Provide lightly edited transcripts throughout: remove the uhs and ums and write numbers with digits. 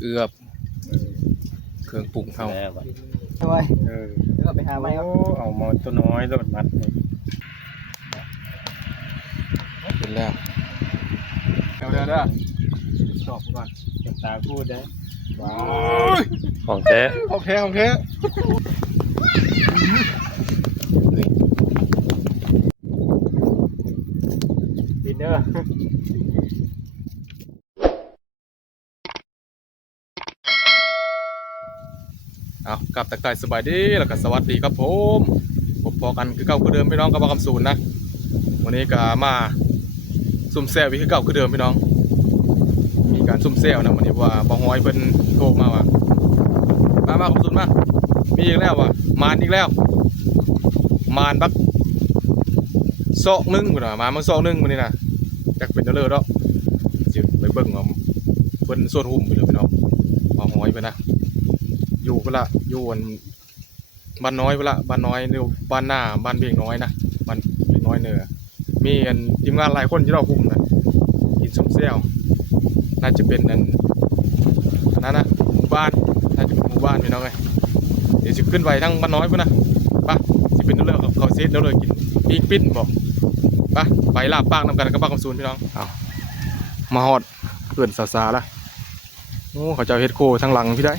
เอือบเครื่องปรุงเฮาทำไมแล้วก็ไปหาไม้ โอ้เอามาตัวน้อยโดดมัดนี่ เป็นแล้ว เดี๋ยวสอบก่อน จับตาพูดได้ว้า ของแท้ โอเคดินเนอร์ เอากลับตะไคร้สบายดีแล้วก็สวัสดีครับผมพบพอกันคือเก่าคือเดิมพี่น้องกับบ่าวคำศูนย์นะวันนี้ก็มาซุ่มแซววิคือเก่าคือเดิมพี่น้องมีการซุ่มแซวนะวันนี้ว่าบ่ฮ้อยเพิ่นโทรมาว่ามาคำศูนย์มามีอีกแล้วว่ามานอีกแล้วมานบักซอกนึงพุ่นน่ะมาซอกนึงมื้อนี้น่ะจักเป็นเด้อเด้อสิไปเบิ่งว่าเพิ่นโซนหุ่มไปเลยพี่น้องบ่ฮ้อยเพิ่นนะอยู่พุ่นละอยู่อันบ้านน้อยพุ่นละบ้านน้อยนี่บ้านหน้าบ้านเบียงน้อยนะบ้านเบียงน้อยเนื้อมีอันทีมงานหลายคนที่เราหุ่มนะกินส้มเซี่ยวน่าจะเป็นอันนั้นนะหมู่บ้านน่าจะเป็นหมู่บ้านพี่น้องไงเดี๋ยวสิขึ้นไปทั้งบ้านน้อยพุ่นนะไปสิเป็นเรื่องกับเขาเซตแล้วเลยกินปีกปิ้นบอกไปลาบปากนำกันกับป้าคำซูนพี่น้องเอามาฮอดเพื่อนซาซาละโอ้เขาจะเฮ็ดโคทั้งหลังพี่ได้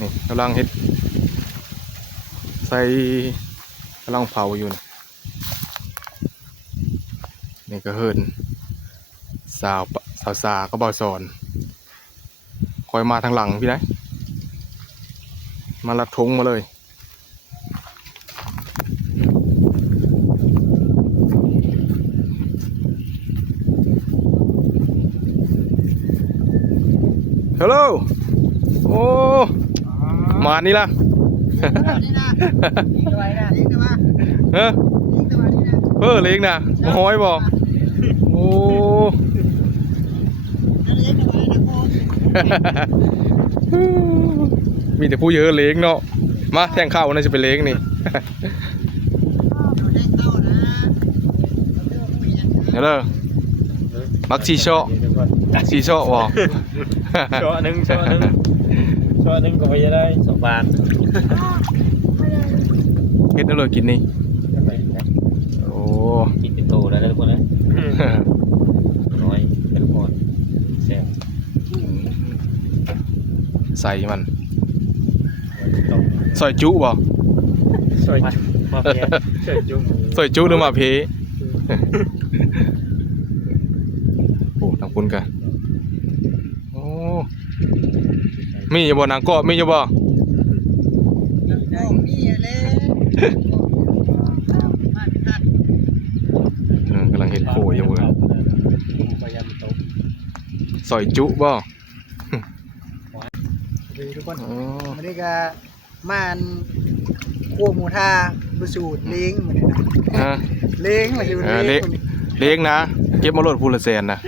นี่กำลังเฮ็ดใส่กำลังเผาอยู่นี่ก็เฮิรนสาวซาก็บ่าวสอนคอยมาทางหลังพี่ได้มาลัดทงมาเลยฮัลโหลโอ้มานี่ละเฮ้อเล็กนะมาห้อยบอกโอ้มีแต่ผู้เยอะเล็กเนาะมาแทงเข้าน่าจะเป็นเล็กนี่เดี๋ยวเลยมักชีโชะชีโชะวะ ช่อหนึ่งก็ไปจะได้2 บาท เฮ็ดได้เลยกินนี่โอ้ กินเป็นโตแล้วทุกคนนะน้อยเป็นทุกคนแซ่บ ใส่มันซอยจุบ่ ซอยมาเพียซอยจุ่ม ซอยจุหรือมาเพโอ้ทางคุณกันโอ้มีอยู่บ่นางเกาะมีอยู่บ่กำลังเฮ็ดโคอยู่มื้อซอยจุบ่ ทุกคนวันนี้ก็มาคั่วหมูท่าบุสูตรเล้งเหมือนกันนะเล้งมาอยู่เล้ง เลี้ยงนะเก็บมาโลดพูละแสนนะ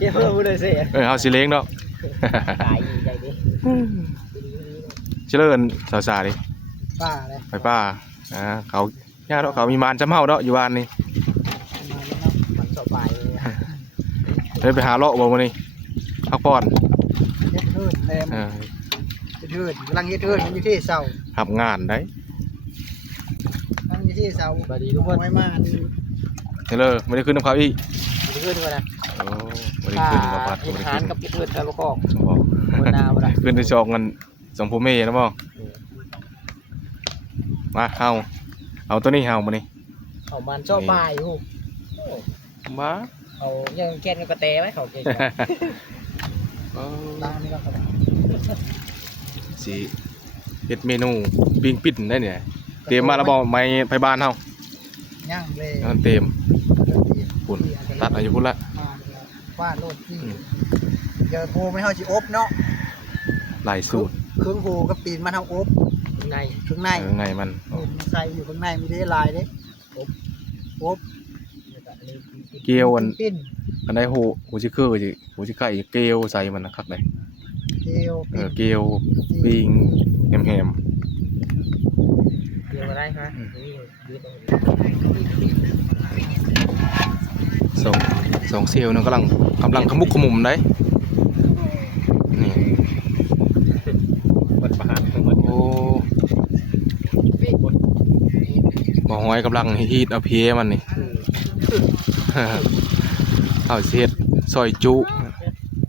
เก็บเพิ่มเลยสิ เฮาสิเลี้ยงเนาะ ตายใจดิ เจริญสาวๆดิ ป้าเลย ไปป้าเขาญาติเขามีมารจำเฮาเนาะอยู่บ้านนี่ มันสบายเลย เลยไปหาเลาะบ่มื้อนี้พักผ่อน เฮ็ดเทิดแรมเฮ็ดเทิดกำลังเฮ็ดเทิดมันอยู่ที่เสา ทำงานได้ กำลังอยู่ที่เสาสวัสดีทุกคนไม่มา เด้อเลยไม่ได้ขึ้นน้ำเขาอีก เฮ็ดเทิดด้วยนะ โอ้ไม่ได้ขึ้นกับพัด เฮ็ด ไม่ได้ ทาน ขึ้น กับเฮ็ดเทิดแล้วก็ บ่ คนนาบ่ได้ ขึ้นได้จองกันสองพ่อแม่นะบ่มาเอาตัวนี้เฮามื้อนี้ เอามันชอบบ่ายอยู่ มา เอายังแกนกับกระแตไว้เขาเก่งล้างนี่ก็ได้ สิเฮ็ดเมนูปิ้งปิ่นได้เนี่ยเตรียมมาแล้วบ่ไม้ไผบ้านเฮา ย่างเลย นั่นเต็มปุ่นตัดอายุพุ่นละ วาดโลดที่เดี๋ยวโพไม่เท่าสิอบเนาะ หลายสูตร เครื่องโพกับตีนมันเท่าอบข้างในไงมัน ใส่อยู่ข้างในมีได้ลายเด้อบ เกี๊ยวอัน ปิ้น อันใดหูสิคือสิหูสิไข่เกี๊ยวใส่มันนะคักเลย เกี๊ยว เกี๊ยวปิ้งแฮม เกี๊ยวอะไรฮะ สองเซลล์นึงกำลังขมุกขมุมได้นี่ หอยกำลังฮีดเอาเพมันนี่ เอาเสียดซอยจุ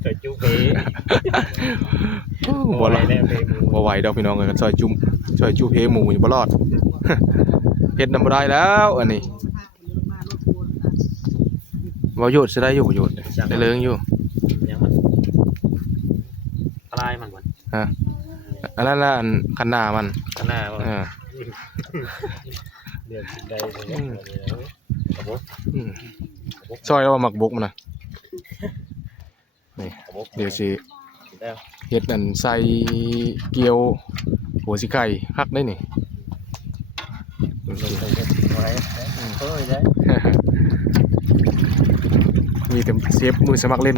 ใส่จุ๊บไป บ่รอด แน่เพลง บ่ไหวดอกพี่น้องกันซอยจุ่มซอยจุเพหมูนี่บ่รอด เฮ็ดนำบ่ได้แล้วอันนี้บ่หยุดสิได้อยู่บ่หยุดได้เลิงอยู่ ยังมันอะไรมันก่อน ฮะอันนั้นน่ะอันคันหน้ามัน ข้างหน้าว่า อ่า เดือดได้เลยกระบอก อืมซอยแล้วว่าหมักบกมันน่ะนี่ กระบอก เดี๋ยวสิ แล้ว เฮ็ดอันใส่เกี๊ยวหัวสิไก่ฮักได้นี่ ลงไปเก็บไว้โอ้ยได้ มีแต่เซฟมือสมัครเล่น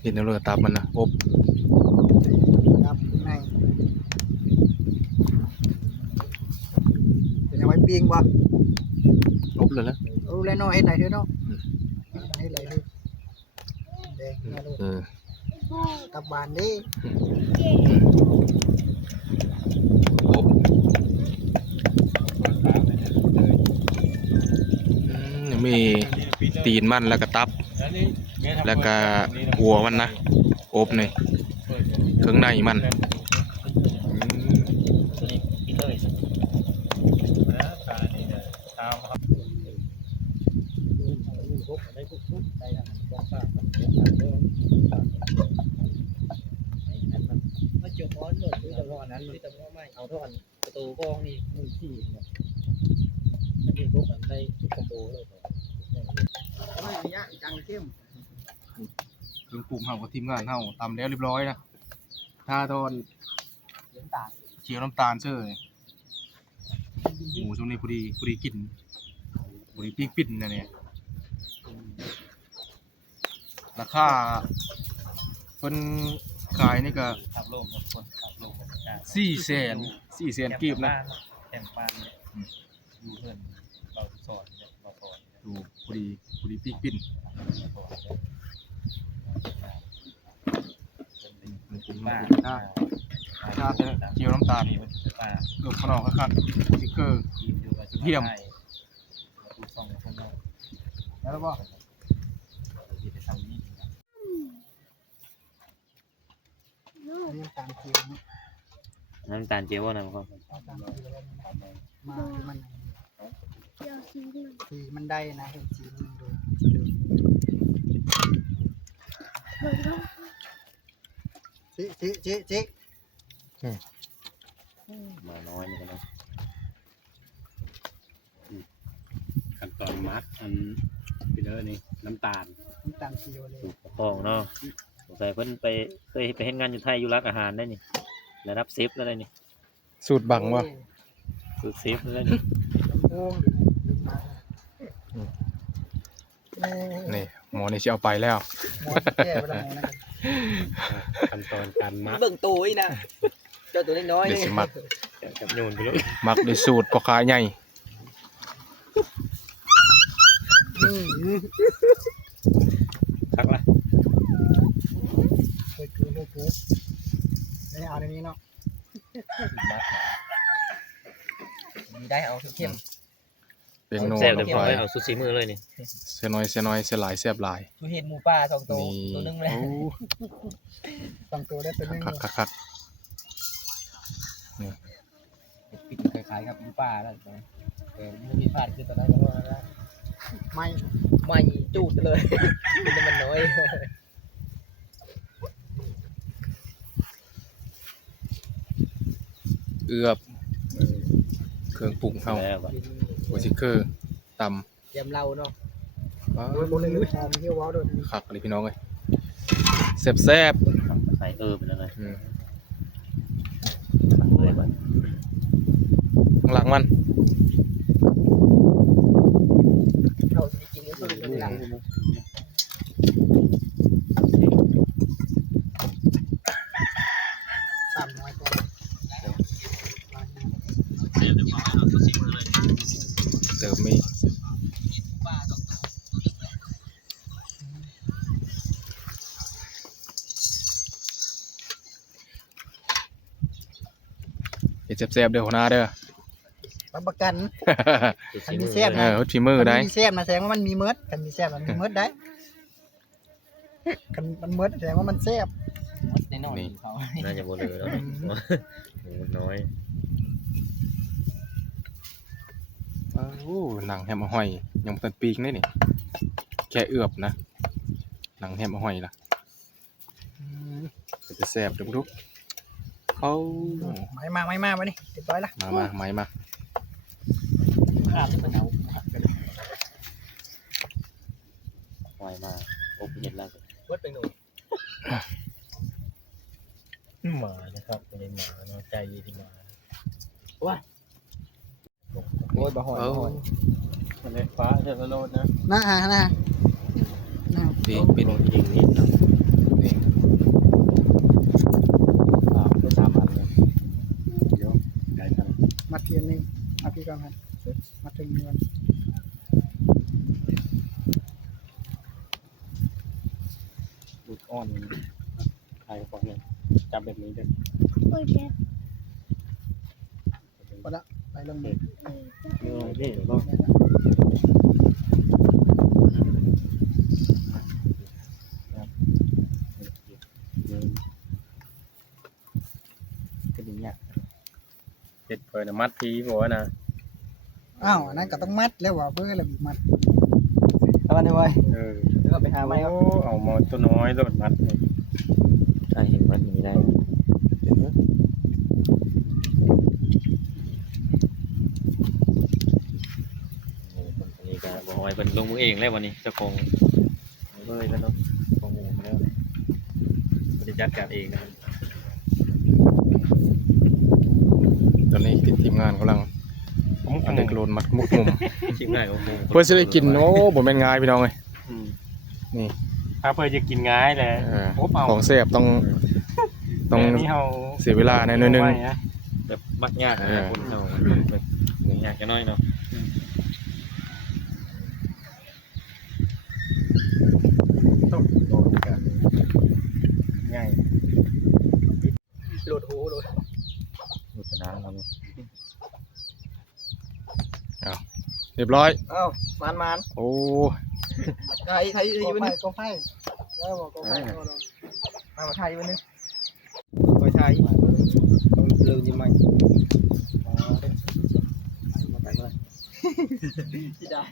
เห็นแล้วเลยตับมันนะอบ ครับข้างในเป็นยังไงปิ้งบ่ อบเลยนะ รู้แล้วเนาะเฮ็ดไหนเด้อเนาะเฮ็ดไหนเด้อแดงมาโลด กลับบ้านดิ อบมีตีนมันแล้วก็ตับ แล้วก็หัวมันนะอบนี่เครื่องในมัน กินเลย มาจบร้อนหมดแต่ว่านั้นมันแต่ว่าไม่เอาเท่ากันประตูกองนี่มือที่อันนี้พวกกันได้ทุกคอมโบเลยไม่ยากจังเข้ม เครื่องปรุงเฮากับทีมงานเฮาตำแล้วเรียบร้อยนะถ้าตอน เหลืองตาล เคี่ยวน้ำตาลเชื่อหมูช่วงนี้พอดีกินพอดีปิ้งปิ่นนะเนี่ยราคาเพิ่นขายนี่ก็ ขับลมคนขับลม 400,000กีบนะ แข่งปานอยู่เพื่อนเราสอนเราสอน ดูพอดีปิ้งปิ่นมันปรุงมาถ้าจะเคี่ยวน้ำตาลนี่มัน ป้า เกือบขนอกคักๆสติกเกอร์ ทีมดูไป เทียม ดูส่องคนเรา แล้วบ่ ไปทำนี่ น้ำตาลเคียวนะ น้ำตาลเจียวนะมันก็ น้ำตาลเคียวมาที่มันสีมันได้นะเห็นสีมันดูจิ มาน้อยนี่กันนะ ขั้นตอนมัดอันไปเลยนี่น้ำตาล น้ำตาลเคียวเลย ถูกทองเนาะสงสัยเพิ่นไปเคยไปเฮ็ดงานอยู่ไทยอยู่ร้านอาหารได้นี่ระดับเซฟแล้วได้นี่ สูตรบังวะ คือเซฟแล้วนี่ ลำโพงดึงมา นี่หมอนี่สิเอาไปแล้ว หมดแก้ไปแล้วนะ ขั้นตอนการมัด เบิ่งตัวอีนะเจ้าตัวน้อย เดี๋ยวสิมัก กับโยนไปเลย มักด้วยสูตรพ่อค้าใหญ่ คักละ เคยคือไม่เอาในนี้เนาะได้เอาเข้ม เป็นโน่ แซ่บ ล เรีย ง บร้อย ไป เอาสุดสีมือเลยนี่ เสียน้อยเสียหลายแซ่บหลาย ชูเห็ดหมูป่า2ตัว นี่ ตัวนึงเลย โอ้ 2ตัวได้ตัวนึง คัก ปิดคล้ายๆกับหมูป่าแล้วแต่มีพลาดคือตอนนั้นก็ว่าแล้วไม่จูดเลยมันน้อย เอือบเครื่องปรุงเฮา แล้วบัด หัวซิกเกอร์ตำ เตรียมเราเนาะ ว้า โดนเลยหอมเที่ยวว้าวโดน คักเลยพี่น้องเอ้ยแซ่บ ใส่ไปแล้วนะ ๆอืม เลยบัด ข้างหลังมัน เราจะกินก็คือเป็นหลัง300ตัว ดแซ่บๆเด้อหัวหน้าเด้อ รับประกัน อัน มี นี้ แซ่บ เออเฮ็ดฝีมือได้ มีแซ่บนะแสดงว่ามันมีเมิดกันมีแซ่บมันมีเมิดได้กันมันเมิดแสดงว่ามันแซ่บ แน่นอนเขา น่าจะบ่เหลือแล้วเนาะหมูน้อย โอ้หนังแฮมห้อยยังบ่ทันปีกเลยนี่แค่เอือบนะหนังแฮมห้อยล่ะจะแซ่บเด้อทุกเอา ไม่มาวันนี้เรียบร้อยละ มาไม้มา ขาดที่เป็นเอา ไวมากโอ้เห็นแล้ว วัดเป็นหนู หมานะครับเป็นหมาเนาะใจดีที่หมา โอ้ยบ่หอย เอา มันเลยฟ้าเทศโลดนะ นะ ปีก เป็นจริงนี่เนาะ เป็น3 อันเลย เดี๋ยวได้กัน มาเทียนนึงมาพี่ก่อนครับมาถึงเงิน ดูดอ้อนใครก็บอกเนี่ยจับแบบนี้เด้อ ไปลงมือ นี่ก็ ก็ดีเนี่ย เจ็ดเปิดมัดทีบอกว่านะ อ้าวอันนั้นก็ต้องมัดแล้วว่าเพื่ออะไรมัด ตะวันไว้ แล้วก็ไปหาไม้เอามาตัวน้อยโลดมัดนี่ ใครเห็นมันมีได้อันนี้ก็บ่ไว้เป็นลงมือเองแล้ววันนี้เจ้าของเลยแล้วเนาะของหมูแล้วบริจัดการเองนะครับ ตอนนี้ทีมงานกำลังอันเด็กโลนมัดมุกมุม ชิมง่ายของหมู เพื่อจะได้กินโอ้บ่แม่นง่ายพี่น้องเอ้ย นี่ ถ้าเพื่อจะกินง่ายแหละ เออ โอ้เปล่า ของแซ่บต้อง แต่นี่เฮา เสียเวลาในนิดนึง ไม่นะ แบบมักยากนะคนเราแบบยากกันน้อยเนาะ ต้องโดนกันง่าย โหลดหูโหลด ดูชนะเรา เรียบร้อย อ้าวมัน โอ้ ไทยอยู่นี่ก็ไพ่แล้วบอกก็ไพ่มาไทยวันนึงไปไทยต้องลืมยังไงที่ได้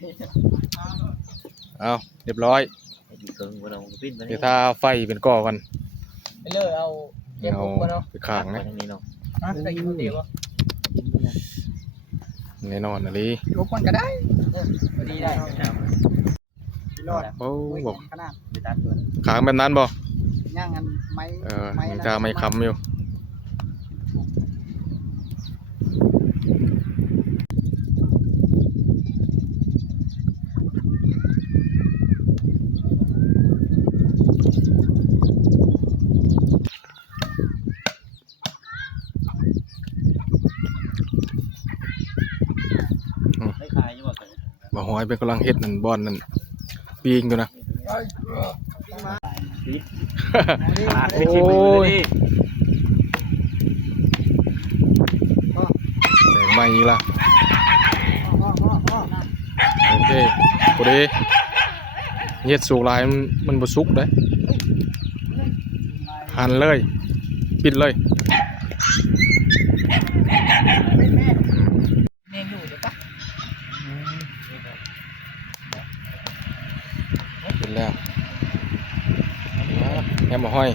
เอาเรียบร้อย อยู่เกินกว่าเราปิ้นไป เดี๋ยวถ้าไฟเป็นก่อกัน ไปเลยเอาเก็บ เอา ปุ๊บเนาะ ไปข้าง ไป นะ ทางนี้เนาะ ใส่กินเดียว แน่นอนนะลี ยกมันก็ได้ ดีได้ รอด โอ้บอก ขนาด ไปตัดตัว ขางแบบนั้นบ่ ย่างอันไม้ ยังจะไม่ค้ำอยู่บ่หอยเป็นกำลังเฮ็ดนั่นบอนนั่นปีงอยู่นะ ขาด โอ้ ไม่ชิมมือย ดิ แบ่งมาอีกละโอเคพอดีเฮ็ดสุกหลายมันบ่สุกเด้หั่นเลยปิดเลย เมนูเดี๋ยวปะ ปิดแล้วแฮมห้อย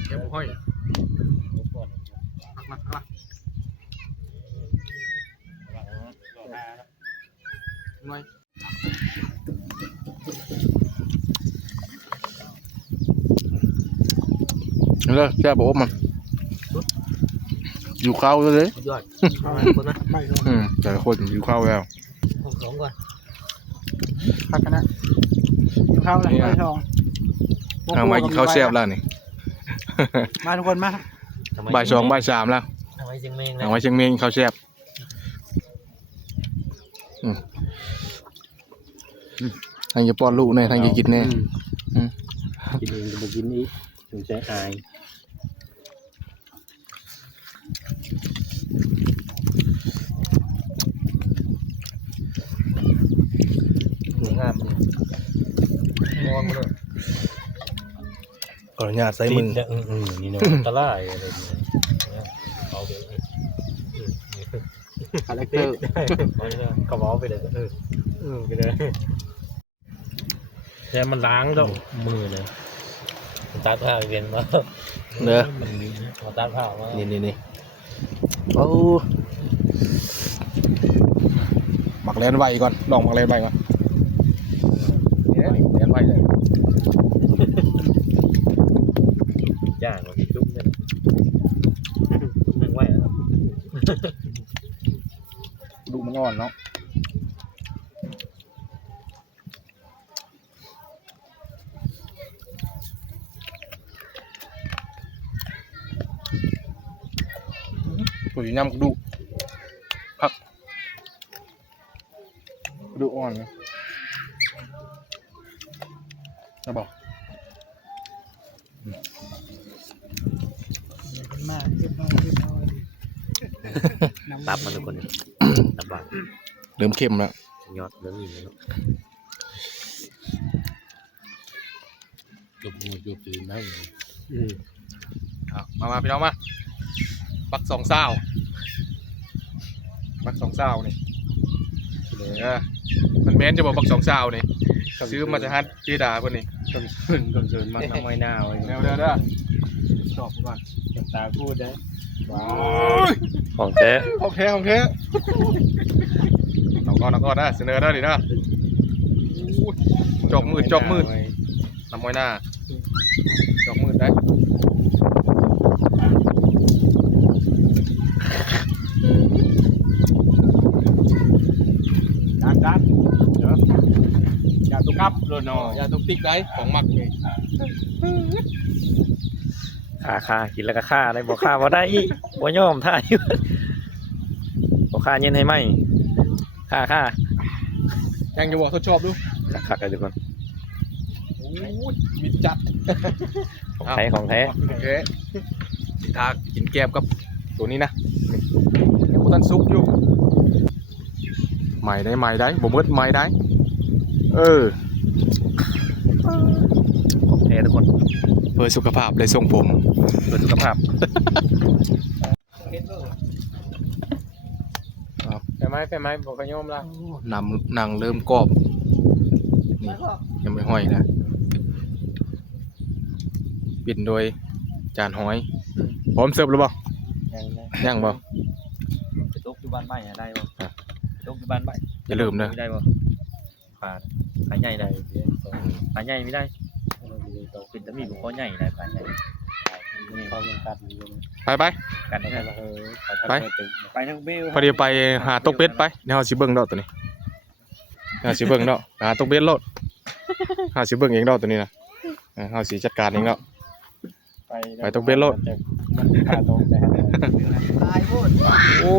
แฮมห้อยน้อยเลิกแค่บอกมันอยู่ข้าวเลย ยอดคนนะ แต่ละคนอยู่ข้าวแล้ว ผมสองก่อน พักกันนะกินข้าวแล้วไปทอง เอามากินข้าวแซ่บแล้วนี่ มาทุกคนมา บ่ายสองบ่ายสามแล้ว ทำไมจึงเมง เอาไว้เชียงเมงข้าวแซ่บทางจะป้อนลูกแน่ทางจะกินแน่ กินเองจะมากินอีกถึงใจอาย สวยงามมองเลย ขออนุญาตใส่มือ นี่เนาะตะไลอะไรเนี่ยเอาไป คาแรคเตอร์ เขาบอกไปเลยไปเลยแต่มันล้างแล้วมือเลยตัดผ้าเวียนมา เด้อ มาตัดผ้ามา นี่โอ้หมักแลนไว้ก่อนลองหมักแลนไว้ก่อนแลนไว้เลย ย่างมันจุ๊บเนี่ยนึ่งไว้แล้ว ดูมันอ่อนเนาะปุ๋ยยำกระดูกผักกระดูกอ่อนนะจะบอก มาเรียบร้อย ตับมันทุกคนตับบาด เริ่มเข้มแล้ว ยอดเริ่มอิ่มแล้ว จุ๊บมือจุ๊บตีนได้เลย มาพี่น้องมาปักสองเศร้าปักสองเศร้านี่เดี๋ยวมันแม้นจะบอกปักสองเศร้านี่ซื้อมาจะฮัทจีดาคนนี้ กำเชิญมาทำไมหน้าไว้ เดี๋ยวเด้อจบก่อน ตาพูดได้ ว้าว ของแท้ โอเคน้องก็ได้เสนอได้ดินะจอกมืดน้ำมวยหน้าจอกมืดได้ดันเดี๋ยวอย่าตุกกับโรนอย่าตุกติ๊กได้ของหมักนี่ ค่ากินแล้วก็ค่าได้บ่ค่าบ่ได้อีกบ่ยอมท่าอยู่บ่ค่าเย็นให้ไหมค่า ยังจะบอกทดสอบดู คักๆกันทุกคน โอ้ยมิดจัด ของแท้ โอเคทากินแกมกับตัวนี้นะยังบ่ทันซุกอยู่ใหม่ได้บ่มืดใหม่ได้ของแท้ทุกคน เพื่อสุขภาพเลยทรงผม เพื่อสุขภาพ ไปไหมบอกขยมละ นำหนังเริ่มกรอบนี่ยังไม่ห้อยนะปิดโดยจานหอยพร้อมเสิร์ฟหรือเปล่ายังบ่ ไปตกอยู่บ้านใหม่ได้บ่ตกอยู่บ้านใหม่ อย่าลืมนะ ได้บ่ขาใหญ่ได้ขาใหญ่ไม่ได้เป็นตะมีบุคคลใหญ่ได้ขาใหญ่ เขาเป็นกัด ไป กันได้ ไปทางเบล พอดีไปหาตกเบ็ดไปเดี๋ยวเราสิเบิ่งดอกตัวนี้เราสิเบิ่งดอกหาตกเบ็ดโลดหาสิเบิ่งเองดอกตัวนี้นะเราสิจัดการเองดอก ไปตกเบ็ดโลด มันขาตรงแต่ ตายพูด โอ้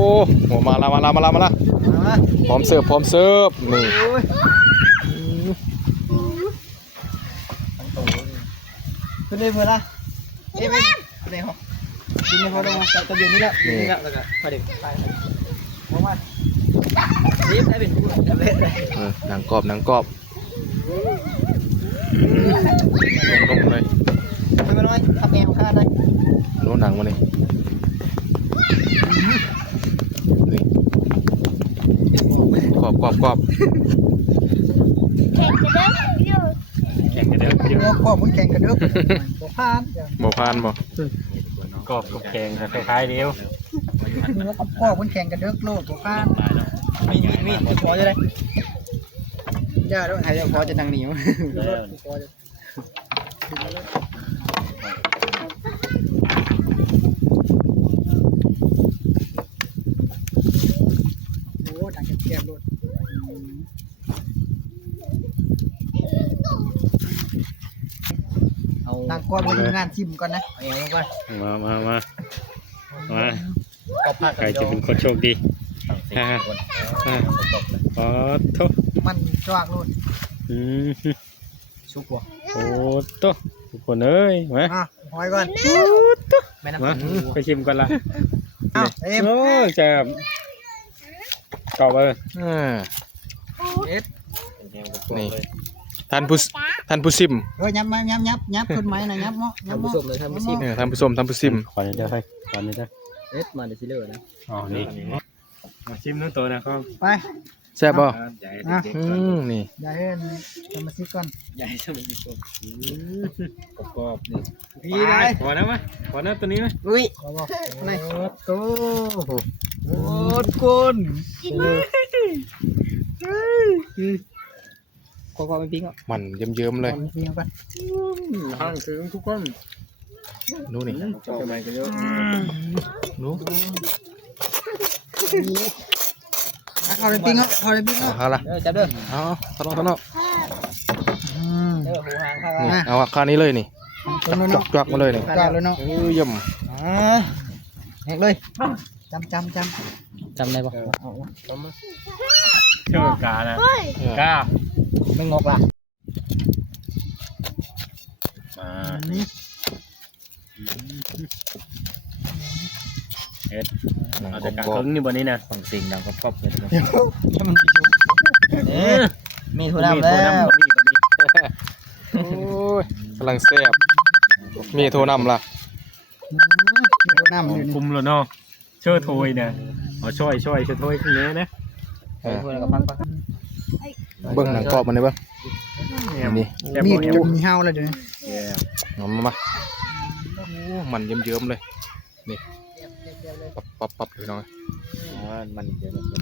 โหมาละพร้อมเสิร์ฟนี่ ขึ้นได้เมื่อละเอ๊ะเป็นไหนหรอกินในพอลงมาจะเดือนนี้แล้วแล้วก็พอเด็กไปเพราะว่ารีบได้เป็นผู้จะเล่นเลย หนังกรอบลงเลย ไม่มาน้อยทำแนวข้าได้ โน้หนังมานี่กรอบ แข่งกันเด้อ เดี๋ยวพ่อมึงแข่งกันเด้อบอกพาน บ่พานบ่ กรอบกับแข่งคล้ายๆเดียว พ่อมึงแข่งกันเด้อโลดบอกพานมีพอจะได้ย่าต้องหายพอจะนั่งหนีมั้งพอจะโอ้ดังแก้มโลด อมาทำงานชิมก่อนนะเอาอย่างนี้ก่อน มาก็พัก ใครจะเป็นคนโชคดีขอโทษ มันจวกนู่น ชุกว่ะ โอ้โตทุกคนเอ้ยมา หอยก่อนแม่น้ำ มา ปู ไปชิมกันละ อ้าวเอ็ม โอ้แซ่บกรอบเลย นี่ท่านผู้ซิม ยับมายับคนไม้นะยับมั้งยับมั้ง ท่านผู้ซิม ขอเดี๋ยวให้ขอเดี๋ยว เอ็ดมาเดี๋ยวสิเลิกนะ อ๋อนี่มาชิมนู้นตัวนะครับ ไป แซ่บบ่ นี่ ยายเอ็นทำมาซิก่อน ใหญ่สมุนไพร กรอบนี่ พี่ได้ ขอนะมาขอนะตัวนี้ไหม อุ้ยขอบอกอะไรโต้โอ้คนขอความเป็นปิ้งอ่ะ มันเยิ้มๆเลย ปิ้งไป ห้างถึงทุกคน ดูนี่ จะไปกันเยอะ ดู ขอเป็นปิ้งอ่ะขอเป็นปิ้งอ่ะ เอาละ จับเด้อ เอาทะเลาะ เด้อหูหางข้าง นี่เอาคานี้เลยนี่จอกมาเลยนี่ กาเลยเนาะ เยี่ยม แหกเลยจำได้ปะ เชื่อกานะกา ไม่งกล่ะ มาเอาแต่การลุ้นนี่บนนี้นะ ฟังเสียงดังกรอบๆเลยทุกคน มีถั่วดำแล้ว โอ้ยกำลังแซ่บมีโทรนำล่ะ มีถั่วดำอยู่นี่ คุมแล้วเนาะเชื่อโทยเนี่ยเอาช่วยเชื่อโทยขึ้นเลยนะ ถั่วแล้วก็ปัก เบิ้งหนังกรอบมันเลยเบิ้งนี่ มีจุ่มมีเฮาเลยเดี๋ยวนี้ เอามามันเยิ้มๆเลยนี่ปับเลยน้อย มันเดี๋ยวทุกคน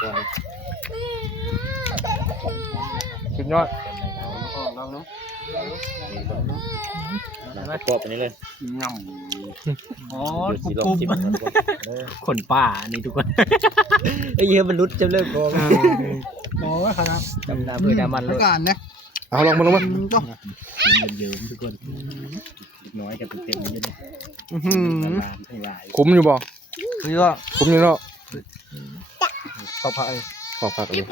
ตัวนี้ สุดยอด ลองเนาะ กรอบอันนี้เลย ง่ อ๋อ อยู่สีลมจิ้มกันทุกคน คนป่านี่ทุกคนไอ้เหี้ยมันรุดจะเลิกโกง โอ้ยครับ จำได้เพื่อดามันเล แล้ว ย ก่อนนะ เอาลองมาต้อง ำเยิ้มทุกคนน้อยกับเต็มๆเลย ทั้งหลาย คุ้มอยู่บ่ คือว่า คุ้มอยู่เนาะ ตบผักเลย ขอบผักเลย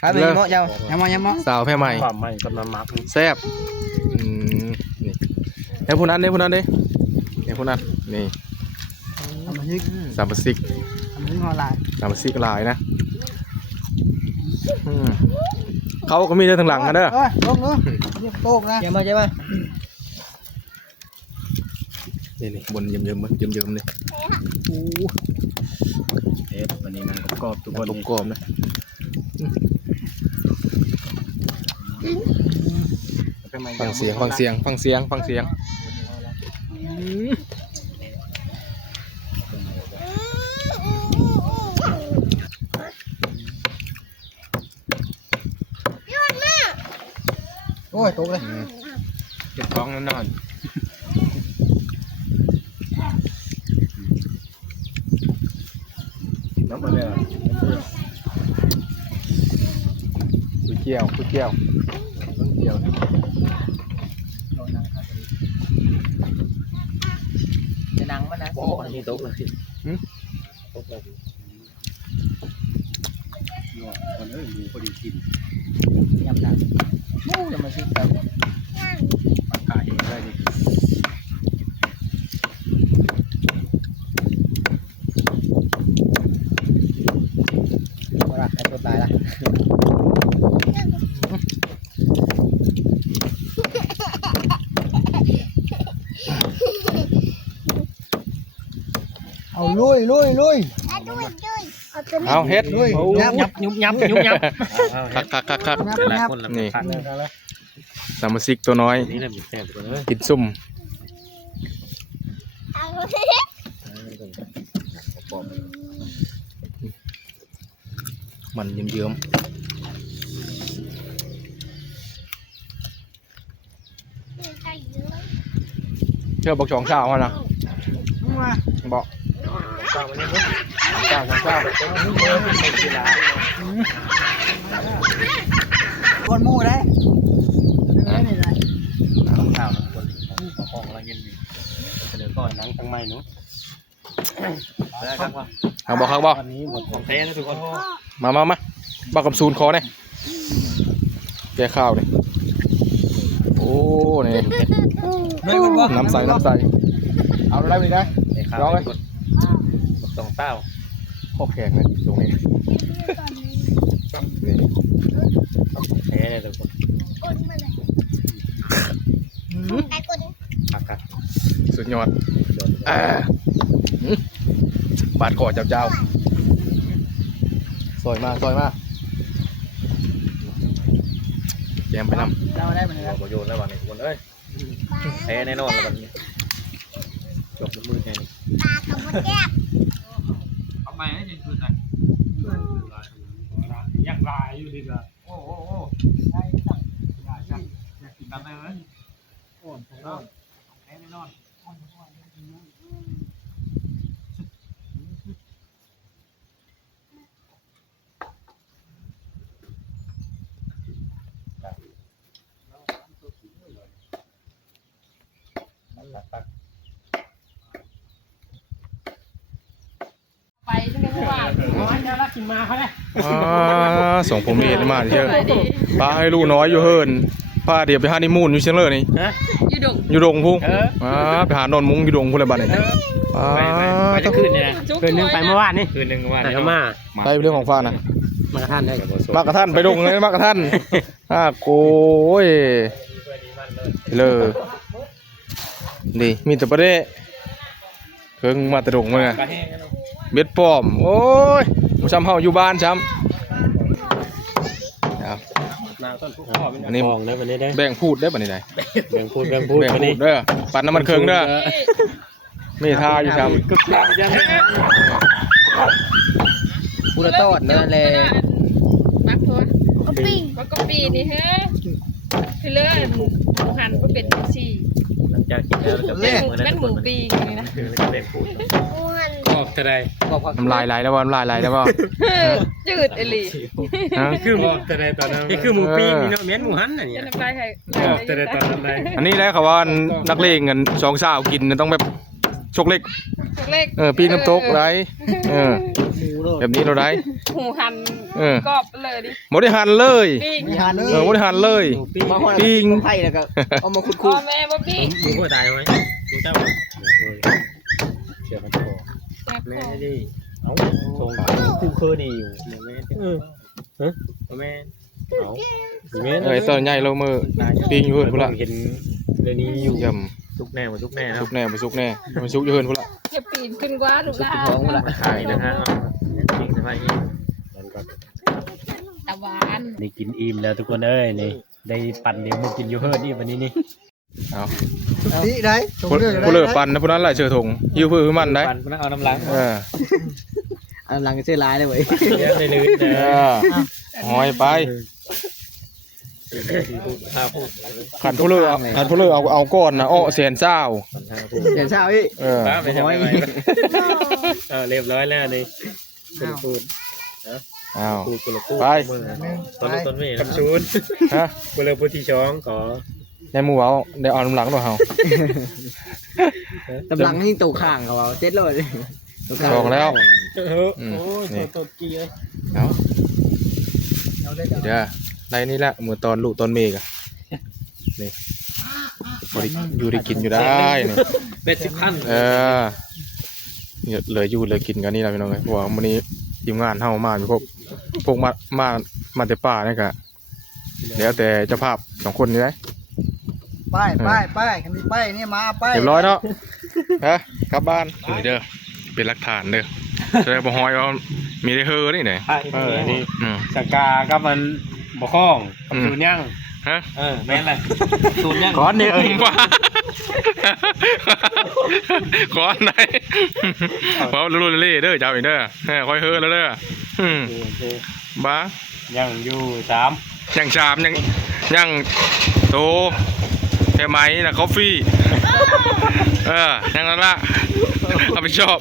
ครับเป็นเมาะเจ้ายังมา สาวแพร่ใหม่ ความใหม่กำลังมัก แซ่บนี่ไอ้พวกนั้นนี่นี่ทำมาซิก สามสิก ทำมาซิกออนไลน์ สามสิกลายนะเขาก็มีเด้อทางหลังกันเด้อ ลงเนาะโต๊ะนะ เดี๋ยวมาใช่ไหม นี่บนเยิ้มเลย วันนี้มันกรอบทุกคน กรอบๆนะ ฟังเสียงโอ้ยโต๊ะเลย เก็บท้องนอนน้ำมันเลย คุยเกี่ยว จะนังมันนะ อันนี้โต๊ะเลย วันนี้มีพอดีกิน ยำหนังโอ้ยมาซิครับ ปากกาเองได้ดิ มาละไอ้ตัวตายละ เอาลุย เอาเฮ็ด ยับยุบยับ คัก หลายคนละ นี่ พัน สามสิกตัวน้อย นี่แหละมีแซ่บทุกคนเลย กินซุ่มมันเยิ้มเชื่อบอก2 เช้าฮะนะบอก ต่อมาเนี่ย เจ้าของเจ้า คนหมู่ได้ ข้าวคนของอะไรเงี้ยเสนอก่อน หนังทั้งไม้หนู ได้ครับว่า เอาบอกครับบอก วันนี้หมด ของแท้นะทุกคน มาบอกกับศูนย์คอเนี่ยแกข้าวเนี่ยโอ้นี่น้ำใสเอาได้ไหมได้ ลองเลยต้องเต้า ข้อแข็งเลยตรงนี้นี่ แท้เลยทุกคนผักครับ สุดยอดบาดคอเจ้าซอยมากแจมไปนำ เราได้เหมือนกัน ประโยชน์แล้ววันนี้ทุกคนเอ้ยแท้แน่นอนแล้ววันนี้จบมือแค่นี้ ทำไมให้ยิงคืนไหน ยังลายอยู่ดีกว่า โอ้ได้จับอยากกินตามได้ไหมแน่นอน ไปที่ไม่ว่า จะรักกินมาเขาเลย ส่งผมเรียนมาเชื่อป้าให้ลูกน้อยอยู่เฮิร์นป้าเดี๋ยวไปหานิมูนอยู่เชียงเลยนี่ อยู่ดง อยู่ดงพุ่งไปหานอนมุ้งอยู่ดงพุ่งเลยบ้านนี่ ไปจะคืนเนี่ย คืนนึงไปเมื่อวานนี่ คืนหนึ่งวัน แต่ก็มา ไปเรื่องของฟ้านะ มากระทันได้ มากระท่านไปดงเลยมากระท่านโก้ยเลยนี่มีแต่ประเดะเพิ่งมาแต่ดงมาไงเบ็ดปลอมโอ้ยผู้ช้ำเฮาอยู่บ้านช้ำอันนี้ มองได้วันนี้ได้ แบ่งพูดได้ป่ะนี่ได้ แบ่งพูด แบ่ง วั พู น ด นี้ เด้อปั่นน้ำมันเคืองเด้อมีท่าอยู่ช้ ผู้ละตอดนั่นแหละ มักโทษมักก็ปีนี่ฮะคือเลื่อนหมูหันก็เป็นสี่ หลังจากกินแล้วจะ นั่นหมูปีนี่นะ คือจะเป็นพูด ออกจะได้ ำน้ำลายไหลแล้วบ่น้ำลายไหลแล้วบ่ จืดเอลี ฮะ คือบอกจะได้ตอนนั้นนี่คือหมูปิ้งนี่เนาะเมียนหมูหันอันนี้ จะน้ำลายใคร บอกจะได้ตอนนั้นได้ อันนี้แหละเขาว่านักเลงกันสองสาวกินต้องแบบชกเล็ก เล็ก ปีน้ำตกไรแบบนี้เราได้ หมูหันกรอบเลยดิ หมดได้หันเลย ปิ้ง มีหัน หมดได้หันเลย มาหัน ปิ้ง ไผ่แล้วก็เอามาขุด พ่อแม่บ่ปิ้ง หมูก็ตายไหมหมูเจ้าเชื่อมันโต แซ่บ แม่ คอ ดิเอาทรงคู่คือดีอยู่แม่แม่เอาแม่ ตอนใหญ่เรามือปิ้งอยู่เฮิร์นพุ่นละ เห็นเรื่องนี้อยู่ ย ทุกแน่มาทุกแน่ ำ นะ ซุกแน่ไปซุกแน่มันซุกอยู่เฮิร์นพุ่นละ จะปีนขึ้นกว่าหนูล่ะ ท้องละ มาถ่ายนะฮะจริงสบายดี ตะวัน นี่กินอิ่มแล้วทุกคนเอ้ยนี่ได้ปั่นเดี๋ยวมึงกินยูเฮิร์ดนี่วันนี้นี่ เอา นี่ได้ ผู้เลิกปันนะผู้นั้นแหละเชื่อถงยิ้วพื้นมันได้ ปั่นมันเอาน้ำล้าง อันหลังก็เสื้อลายเลยเว้ย ยังในลื่นเลย หอยไป ข้าวพูด ขันผู้เลิกเอาก้อนนะอ้อแสนเศร้า เดี๋ยวเช้าอีก ไม่ใช่เรียบร้อยแล้วนี่พูด อ้าว พูดพูด ไป ต้นเมย์ กับชูน ฮะ กูเลยพูดที่ช้องขอ ในหมู่เอาได้เอาน้ำหลังตัวเฮา กำลังยิ่งตกข้างเขาเอาเจ็ดเลย บอกแล้ว โอ้ยตัวกี้เลย เอาเดี๋ยวในนี่แหละมือตอนลูกตอนเมกอะนี่พอดีอยู่ได้กินอยู่ได้นี่ เป็ด10,000 เนี่ยเหลืออยู่เหลือกินกันนี่แหละพี่น้องเลยเพราะว่าวันนี้ทีมงานเฮามาอยู่พวกมาแต่ป่านี่กะแล้วแต่เจ้าภาพสองคนนี่ได้ ป้ายคันนี้ป้ายนี่มาป้าย เรียบร้อยเนาะฮะกลับบ้านนี่เด้อเป็นหลักฐานเด้อแสดงบ่ฮอยว่ามีได้เฮอนี่ไหน นี่ อืม สกากับมันบ่คล้องกับชูนยัง ฮะ แม่นเลยสูตรยัง ก้อนนี่ว่าก้อนไหนเพราะรุ่นเล่เด้อเจ้าอีกเด้อคอยเฮอแล้วเด้อบ้า ยังอยู่3 ยังชามยังโตแค่ไหมนะกาแฟยังนั่นละเอาไปชอบ